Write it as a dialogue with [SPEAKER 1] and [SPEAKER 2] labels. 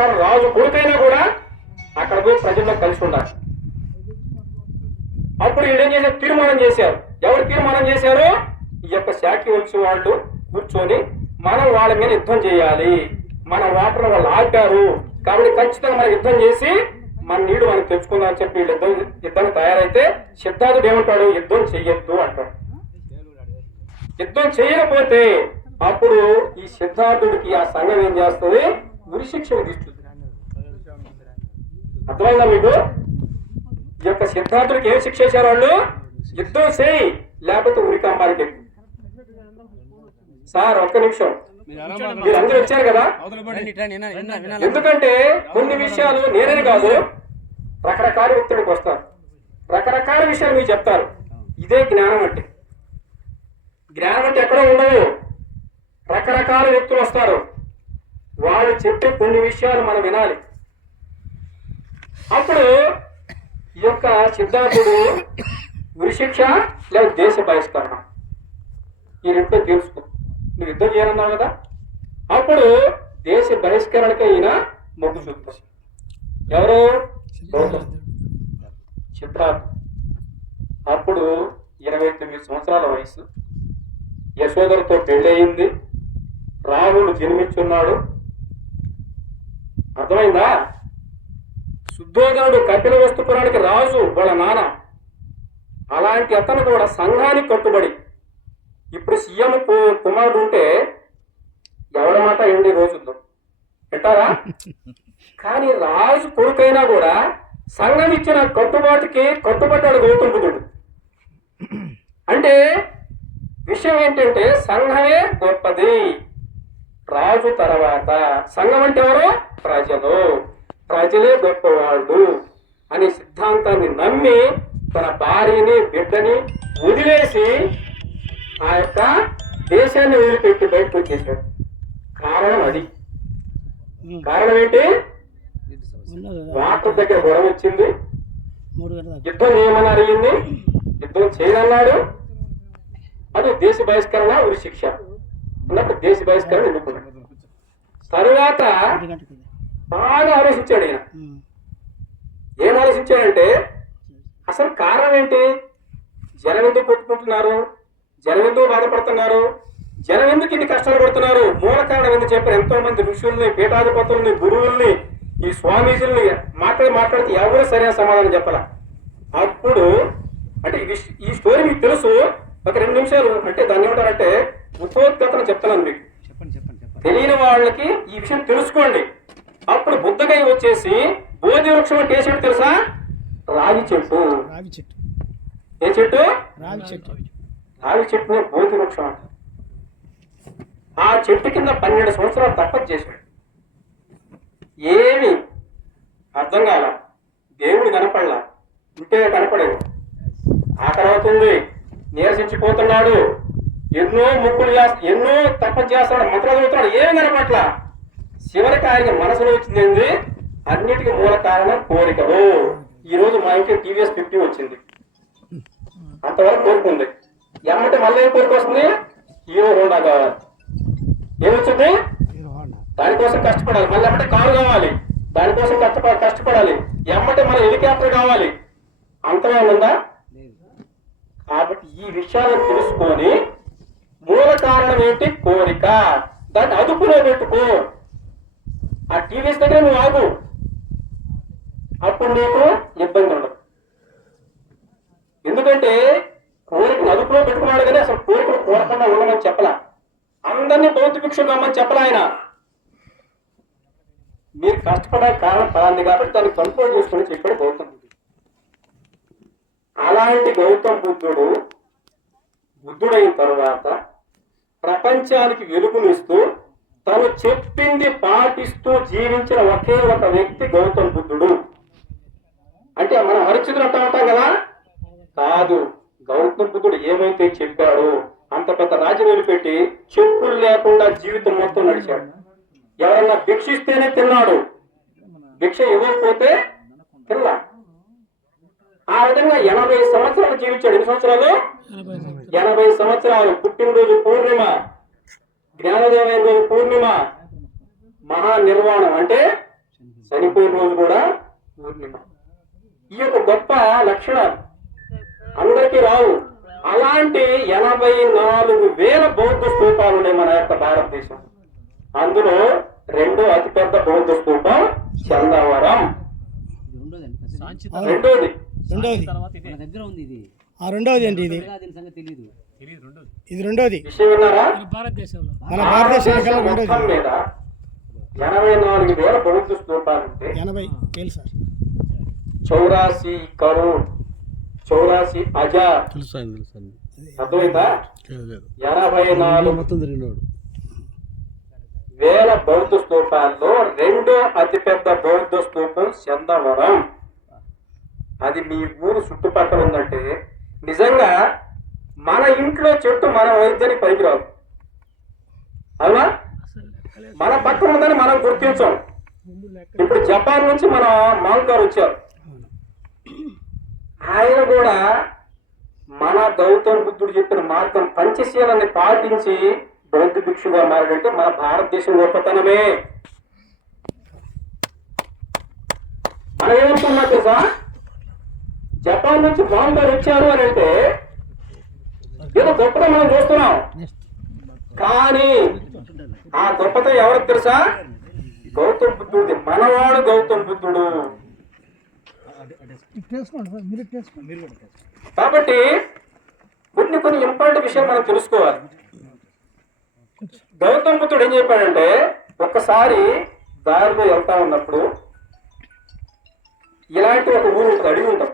[SPEAKER 1] ప్రకారం రాజు కొడుకైనా కూడా అక్కడ పోయి ప్రజల్లో కలిసి ఉండాలి అప్పుడు వీళ్ళు ఏం చేశారు తీర్మానం చేశారు. ఎవరు తీర్మానం చేశారు? ఈ యొక్క శాఖ వంశ వాళ్ళు కూర్చొని మనం వాళ్ళ మీద యుద్ధం చేయాలి. మన వాటర్ వాళ్ళు ఆగారు కాబట్టి ఖచ్చితంగా మనం యుద్ధం చేసి మన నీళ్ళు మనం తెచ్చుకుందాం అని చెప్పి వీళ్ళు యుద్ధం యుద్ధానికి తయారైతే సిద్ధార్థుడు ఏమంటాడు? యుద్ధం చెయ్యొద్దు అంటాడు. యుద్ధం చేయకపోతే అప్పుడు ఈ సిద్ధార్థుడికి ఆ సంఘం ఏం చేస్తుంది? ఉరిశిక్ష విధిస్తుంది అర్థమైందా మీకు? ఈ యొక్క సిద్ధార్థుడికి ఏం శిక్ష చేశారు వాళ్ళు? యుద్ధం చేయి లేకపోతే ఉరికంబానికి సార్ ఒక్క నిమిషం. మీరు అందరూ వచ్చారు కదా? ఎందుకంటే కొన్ని విషయాలు నేనని కాదు రకరకాల వ్యక్తులకు వస్తారు. రకరకాల విషయాలు మీకు చెప్తారు. ఇదే జ్ఞానం అంటే. జ్ఞానం అంటే ఎక్కడో ఉండవు రకరకాల వ్యక్తులు వస్తారు. వాళ్ళు చెప్పే కొన్ని విషయాలు మనం వినాలి. అప్పుడు ఈ యొక్క సిద్ధార్థుడు గురిశిక్ష లేదా దేశ బహిష్కరణ. ఈ రెండో తెలుసుకో. నువ్వు యుద్ధం చేయాలన్నావు కదా? అప్పుడు దేశ బహిష్కరణకి అయినా మొగ్గు చూపుతాడు ఎవరు? గౌతమ్ అప్పుడు ఇరవై తొమ్మిది సంవత్సరాల వయసు. యశోదరతో పెళ్ళయింది. రాహుడు జన్మించున్నాడు. అర్థమైందా? శుద్ధోదనుడు కపిల వస్తుపురానికి రాజు వాళ్ళ నాన్న. అలాంటి అతను కూడా సంఘానికి కట్టుబడి. ఇప్పుడు సీఎం కుమారుడు ఉంటే ఎవరి మాట ఏంటి రోజుల్లో? పెట్టారా కానీ రాజు కొడుకైనా కూడా సంఘం ఇచ్చిన కట్టుబాటుకి కట్టుబడ్డాడు గౌతమ బుద్ధుడు. అంటే విషయం ఏంటంటే సంఘమే గొప్పది. రాజు తర్వాత సంఘం అంటే ఎవరు? ప్రజలు. ప్రజలే గొప్పవాళ్ళు అనే సిద్ధాంతాన్ని నమ్మి తన భార్యని బిడ్డని వదిలేసి ఆ యొక్క దేశాన్ని వదిలిపెట్టి బయటకు వచ్చేసాడు. కారణం అది. కారణం ఏంటి? వాటర్ దగ్గర గొడవ వచ్చింది. యుద్ధం చేయమని అడిగింది యుద్ధం చేయనన్నాడు అది దేశ బహిష్కరణ ఉరి శిక్ష. అన్నప్పుడు దేశ బహిష్కరణ ఎన్నుకున్నాడు తరువాత బాగా ఆలోచించాడు
[SPEAKER 2] ఉమ్.
[SPEAKER 1] ఏం ఆలోచించాడంటే అసలు కారణం ఏంటి? జనం ఎందుకు కొట్టుకుంటున్నారు? జనం ఎందుకు బాధపడుతున్నారు? జనం ఎందుకు ఇన్ని కష్టాలు పడుతున్నారు? మూల కారణం ఎందుకు చెప్పారు ఎంతో మంది ఋషుల్ని పీఠాధిపతుల్ని గురువుల్ని ఈ స్వామీజుల్ని మాట్లాడి మాట్లాడితే ఎవరు సరైన సమాధానం చెప్పాల? అప్పుడు అంటే ఈ స్టోరీ మీకు తెలుసు. ఒక రెండు నిమిషాలు అంటే దాన్ని ఏమంటారంటే ఉపోద్గతను చెప్తున్నాను మీకు.
[SPEAKER 2] చెప్పండి చెప్పండి చెప్పండి.
[SPEAKER 1] తెలియని వాళ్ళకి ఈ విషయం తెలుసుకోండి. బుద్ధగై వచ్చేసి బోధి వృక్షం అంటే ఏ చెట్టు తెలుసా? రాగి చెట్టు.
[SPEAKER 2] రావి చెట్టు.
[SPEAKER 1] ఏ చెట్టు?
[SPEAKER 2] రావి చెట్టు.
[SPEAKER 1] రావి చెట్టునే బోధి వృక్షం అంట. ఆ చెట్టు కింద పన్నెండు సంవత్సరాలు తపస్సు చేశాడు. ఏమి అర్థం కాల. దేవుడు కనపడలా. ఉంటే కనపడేది అవుతుంది నీరసించిపోతున్నాడు. ఎన్నో ముక్కులు చేస్తా ఎన్నో తపస్సు చేస్తాడు. మంత్రాలు చదువుతున్నాడు. ఏం కనపట్ల చివరికి ఆయన మనసులో వచ్చింది ఏంది అన్నిటికీ మూల కారణం కోరికలు. ఈ రోజు మా ఇంట్లో టీవీఎస్ ఫిఫ్టీ వచ్చింది. అంతవరకు కోరుకుంది ఎమ్మటి మళ్ళీ ఏం కోరిక వస్తుంది? హీరో హోండా కావాలి. ఏమొచ్చింది దానికోసం కష్టపడాలి. మళ్ళీ ఎమ్మటే కారు కావాలి. దానికోసం కష్టపడ కష్టపడాలి. ఎమ్మటే మన హెలికాప్టర్ కావాలి. అంతగా ఉందా? కాబట్టి ఈ విషయాలను తెలుసుకొని మూల కారణం ఏంటి? కోరిక. దాన్ని అదుపులో పెట్టుకో. ఆ టీవీస్ దగ్గర నువ్వు ఆగు. అప్పుడు నీకు ఇబ్బంది ఉండదు. ఎందుకంటే కోరికను అదుపులో పెట్టుకున్నాడు కానీ అసలు కోరికను కోరకుండా ఉండమని చెప్పలా. అందరినీ బౌద్ధ భిక్షులు రమ్మని చెప్పలా ఆయన. మీరు కష్టపడే కారణం పడాలి కాబట్టి దాన్ని కంట్రోల్ చేసుకుని చెప్పాడు గౌతమ్ బుద్ధుడు. అలాంటి గౌతమ్ బుద్ధుడు బుద్ధుడైన తర్వాత ప్రపంచానికి వెలుగునిస్తూ తను చెప్పింది పాటిస్తూ జీవించిన ఒకే ఒక వ్యక్తి గౌతమ్ బుద్ధుడు. అంటే మనం హరిచితులు అంటా ఉంటాం కదా? కాదు గౌతమ్ బుద్ధుడు ఏమైతే చెప్పాడో అంత పెద్ద రాజ్యం వదిలిపెట్టి చెప్పులు లేకుండా జీవితం మొత్తం నడిచాడు. ఎవరన్నా భిక్షిస్తేనే తిన్నాడు. భిక్ష ఇవ్వకపోతే తిన్నా ఆ విధంగా ఎనభై సంవత్సరాలు జీవించాడు. ఎన్ని సంవత్సరాలు.
[SPEAKER 2] ఎనభై సంవత్సరాలు.
[SPEAKER 1] పుట్టినరోజు పూర్ణిమ. జ్ఞానోదయం రోజు పూర్ణిమ మహా నిర్వాణం అంటే చనిపోయిన రోజు కూడా పూర్ణిమ. ఈ యొక్క గొప్ప లక్షణాలు అందరికీ రావు. అలాంటి ఎనభై నాలుగు వేల బౌద్ధ స్తూపాలు ఉన్నాయి మన యొక్క భారతదేశం. అందులో రెండో అతిపెద్ద బౌద్ధ స్తూపం చందవరం. రెండోది.
[SPEAKER 2] రెండవది
[SPEAKER 3] మన దగ్గర ఉంది ఇది.
[SPEAKER 2] ఆ రెండవది ఏంటి ఇది? ఇది భారతదేశంలో. మన భారతదేశం కల్లా
[SPEAKER 1] మొత్తం
[SPEAKER 2] రెండవది
[SPEAKER 1] మీద ఎనభై నాలుగు వేల బౌద్ధ స్తూపాలు ఉంటే
[SPEAKER 2] ఎనభై వేలు సార్.
[SPEAKER 1] చౌరాసి చౌరాసి. అర్థమైందా? ఎనభై నాలుగు
[SPEAKER 4] మొత్తం తిరిగినాడు.
[SPEAKER 1] వేల బౌద్ధ స్తూపాల్లో రెండో అతిపెద్ద బౌద్ధ స్తూపం చందవరం. అది మీ ఊరు చుట్టుపక్కల ఉందంటే నిజంగా మన ఇంట్లో చెట్టు మన వైద్యానికి పనికిరాదు. అవునా? మన పక్కన ఉందని మనం గుర్తించాం. ఇప్పుడు జపాన్ నుంచి మన మాల్ గారు వచ్చారు. ఆయన కూడా మన గౌతమ బుద్ధుడు చెప్పిన మార్గం పంచశీలని పాటించి బౌద్ధ భిక్షుగా మారాడంటే మన భారతదేశం గొప్పతనమే. మనం ఏమనుకున్నా తెలుసా? జపాన్ నుంచి బాంబు గారు వచ్చారు అని అంటే ఏదో గొప్పగా మనం చూస్తున్నాం. కానీ ఆ గొప్పతనం ఎవరికి తెలుసా? గౌతమ్ బుద్ధుడిది. మనవాడు గౌతమ్ బుద్ధుడు. కాబట్టి కొన్ని కొన్ని ఇంపార్టెంట్ విషయాలు మనం తెలుసుకోవాలి. గౌతమ్ బుద్ధుడు ఏం చెప్పాడంటే ఒక్కసారి దారిలో వెళ్తా ఉన్నప్పుడు ఇలాంటి ఒక ఊరు ఉంటుంది అడిగి ఉంటాం